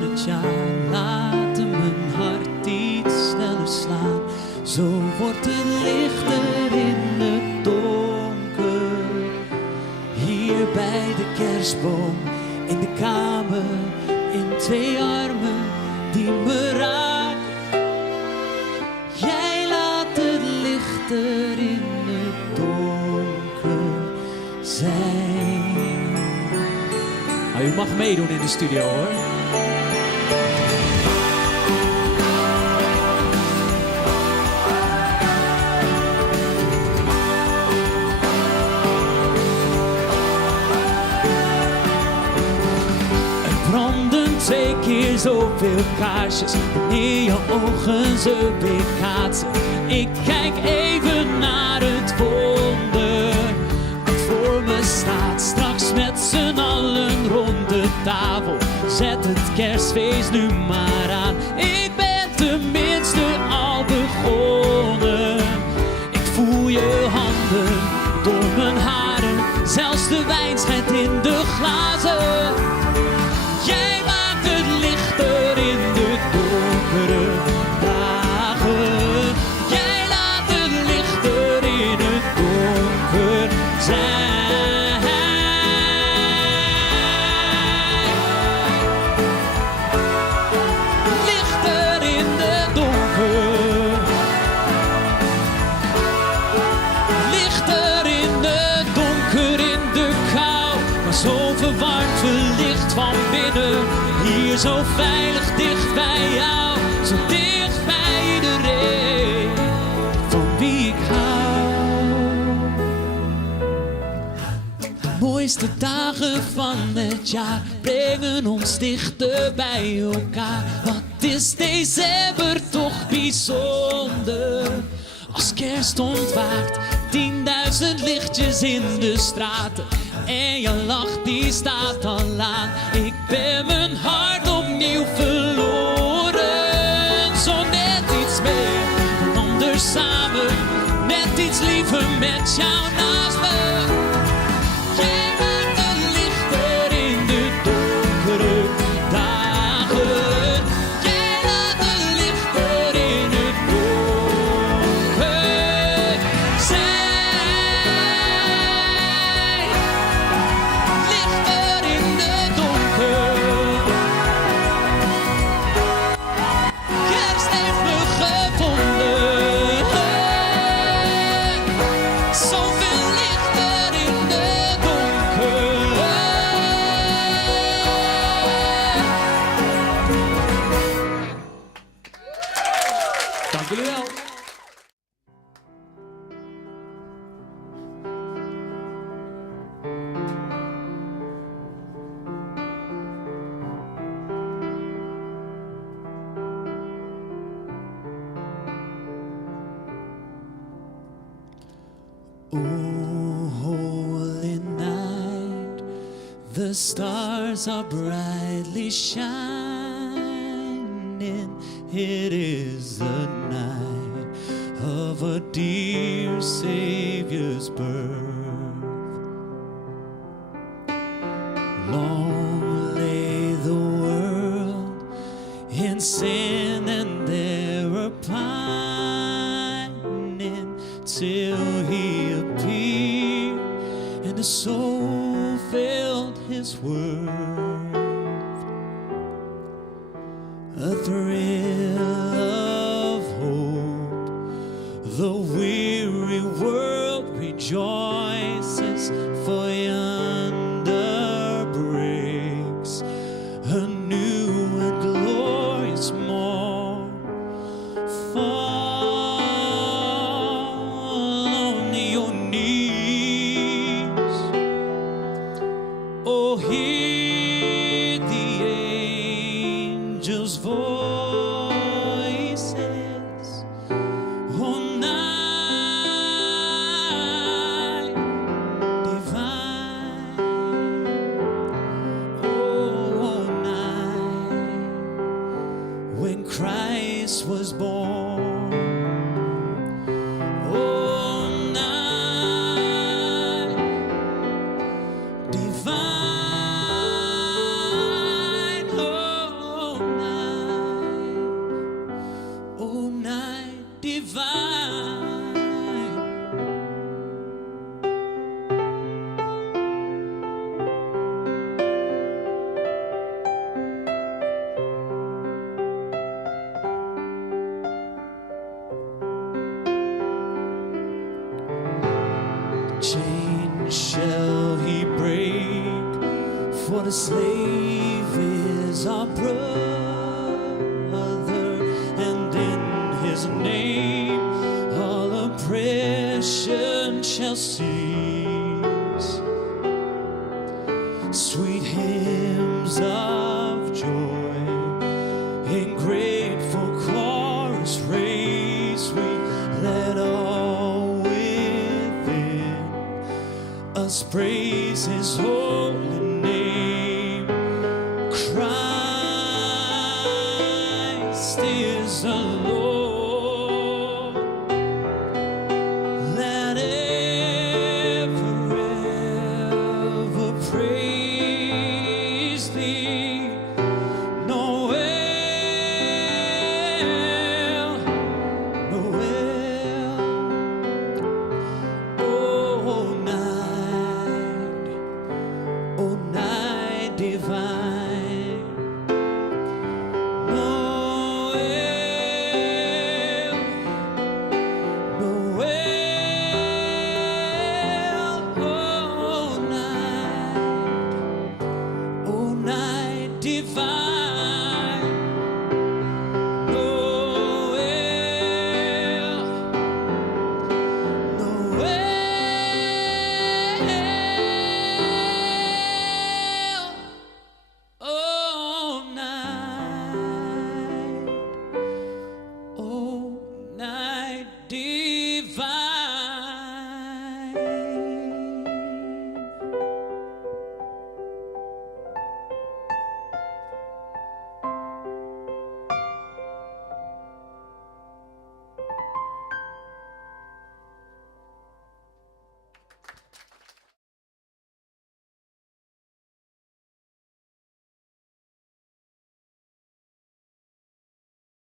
het jaar laten mijn hart iets sneller slaan. Zo wordt het lichter in het donker. Hier bij de kerstboom, in de kamer, in twee armen die me raken. Jij laat het lichter in het donker zijn. Nou, u mag meedoen in de studio hoor. Twee keer zoveel kaarsjes, wanneer je ogen ze weerkaatsen. Ik kijk even naar het wonder dat voor me staat. Straks met z'n allen rond de tafel, zet het kerstfeest nu maar aan. Ik ben tenminste al begonnen. Ik voel je handen door mijn haren, zelfs de wijn schijnt in de glazen. Jij maakt het lichter in de donkere dagen. Jij laat het lichter in het donker zijn. Lichter in het donker. Lichter in het donker, in de kou. Maar zo verwarmd, verlicht van binnen. Hier zo veilig dicht bij jou, zo dicht bij iedereen van wie ik hou. De mooiste dagen van het jaar brengen ons dichter bij elkaar. Wat is december toch bijzonder? Als kerst ontwaakt, 10.000 lichtjes in de straten. En je lach die staat al aan. Ik ben mijn hart opnieuw verloren. Zo net iets meer dan anders samen. Net iets liever met jou naast me. Jij maakt het lichter in de donkere dagen. Jij laat het lichter in het donker zijn. Dank jullie wel. Oh, holy night, the stars are brightly shining. It is the night of a dear Savior's birth. Long lay the world in sin and error pining, till he appeared and the soul felt his worth. A thrill of hope, the weary world rejoices, for yonder breaks a new and glorious morn. Fall on your knees, oh hear the angels' voices. Oh night night divine. Chain shall he break, for the slave is our brother, and in his name all oppression shall cease. Sweet hymns of joy in grateful chorus raise we, let all within us praise his holy